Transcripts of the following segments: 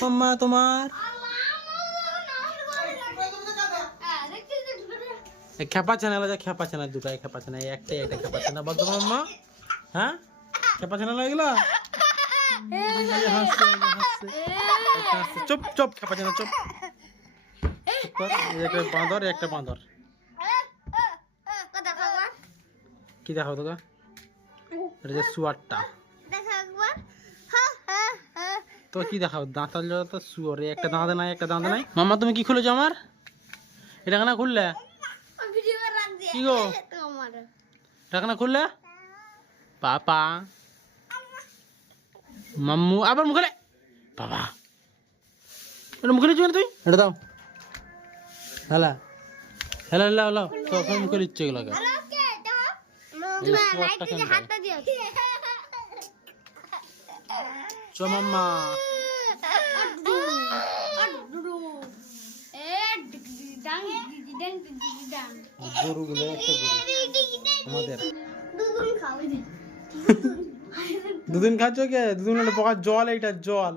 মাম্মা তোমার খেপা চ্যানেল আছে, খেপা চ্যানেল দুটাই খেপা চ্যানেল, একটাই একটা খেপা চ্যানেল বলতো মাম্মা। হ্যাঁ খেপা চ্যানেল হয়ে গেল। চুপ চুপ খেপা চ্যানেল চুপ। একটা বাঁদর একটা বাঁদর। কি দেখাও তোকে? এটা যে শুয়ারটা। তো কি দেখাও? দাঁতাল তো শুয়ার, একটা দাঁতে নাই একটা দাঁতে নাই। মাম্মা তুমি কি খুলেছো আমার? এটা কেন খুললে? কি গো এটা কেন খুললে? পাপা মাম্মু আবার মুখে বাবা এটা মুখে লিখছো তুই? এটা দাও। হ্যালো হ্যালো হ্যালো হ্যালো তো মুখে লিখছে এগুলোকে। চো মাম্মা গরুগুলো একটা গরু আমাদের দুদিন খাচ্ছ কে? দুদিন হলো পোকা জল, এইটা জল।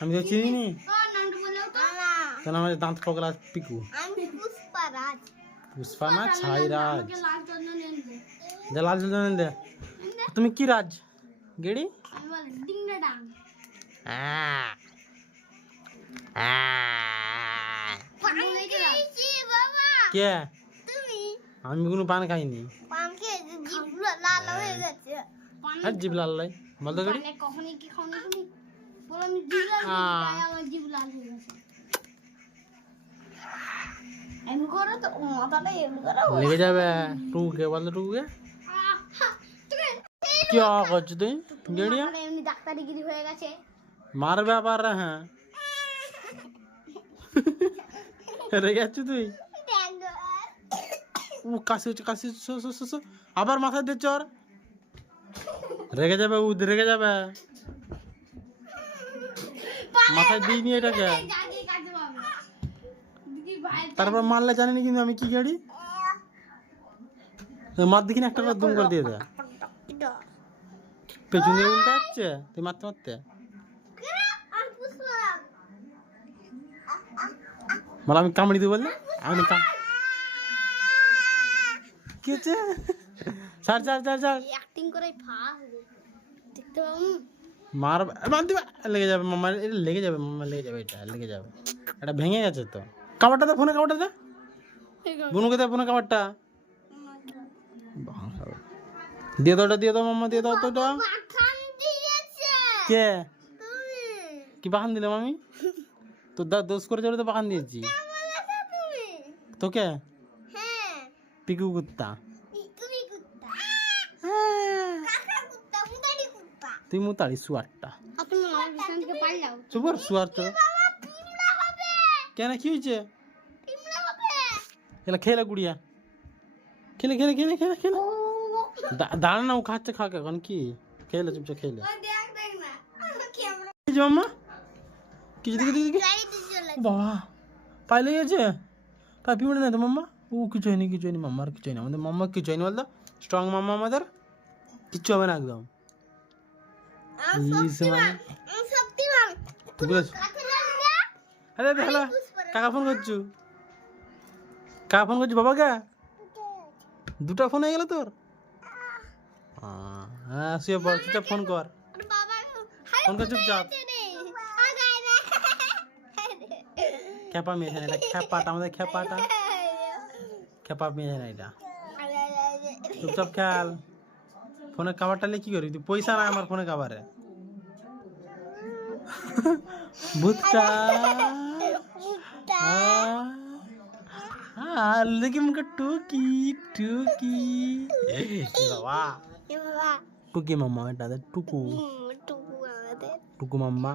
আমি তো চিনি নি। কেন আমার দাঁত পকলা পিকু? পুষ্পা না ছাই রাজ। দে লাল চন্দন দে। তুমি কি রাজ? গেড়ি কে? আমি কোনো পান খাইনি। আর জিভ লাল লাই বলতো গেড়ি। লেগে যাবে টুকে বলতো টুকে। কি করছো তুই গেড়িয়া? ডাক্তারিগিরি হয়ে গেছে। মারবে আবার। হ্যাঁ রেগে যাচ্ছ তুই? ও কাশি হচ্ছে কাশি। আবার মাথায় দিয়ে চর। রেগে যাবে ও, রেগে যাবে। মাথায় দিইনি এটাকে। তারপর মারলে জানিনি কিন্তু আমি কি গাড়ি মার দেখি একটা করে দুম করে দিয়ে দেয়। পেছন দিয়ে উল্টে যাচ্ছে তুই মারতে মারতে। বলে আমি কামড়ি দিই বললে আমি কি হচ্ছে? ছাড় ছাড় ছাড় ছাড়। অ্যাক্টিং করে দেখতে মার মার দিবা লেগে যাবে মামার। এটা লেগে যাবে মামার, লেগে যাবে, এটা লেগে যাবে। এটা ভেঙে গেছে তো। কাবারটা দে, ফোনে কাবারটা দে, বুনুকে দে ফোনে কাবারটা। দিয়ে দাও ওটা, দিয়ে দাও মাম্মা, দিয়ে দাও তো ওটা। কে কি বাখান দিলাম আমি? তো দোষ করে চলে তো বাখান দিয়েছি তোকে। পিকু কুত্তা তুই মুতাড়ি শুয়ারটা। চুপ শুয়ার চো। কেন কি হয়েছে? খেলা খেলা গুড়িয়া খেলে খেলে খেলে খেলে খেলে দাঁড়া না, ও খাচ্ছে খাক এখন কি খেলে চুপচাপ খেলে। মাম্মা কিছু দিকে দিকে বাবা পাইলে গেছে পাপি মনে না তো মাম্মা। ও কিছু হয়নি কিছু হয়নি মাম্মার কিছু হয়নি, আমাদের মাম্মা কিছু হয়নি বলতো। স্ট্রং মাম্মা আমাদের, কিচ্ছু হবে না একদম। হ্যালো হ্যালো কাকা ফোন করছু? কাকা ফোন করছু বাবাকে? দুটা ফোন হয়ে গেল তোর? হ্যাঁ শুয়ে পড়, চুপচাপ ফোন কর, ফোন কর চুপচাপ। খেপা মেয়ে না এটা, খেপাটা আমাদের খেপাটা, খেপা মেয়ে না এটা। চুপচাপ খেয়াল। ফোনে কাভারটা নিয়ে কি করবি তুই? পয়সা নাই আমার ফোনে কাভারে। ভূতটা দেখি মুখে টুকি টুকি বাবা। টুকি মাম্মা এটা টুকু টুকু মাম্মা।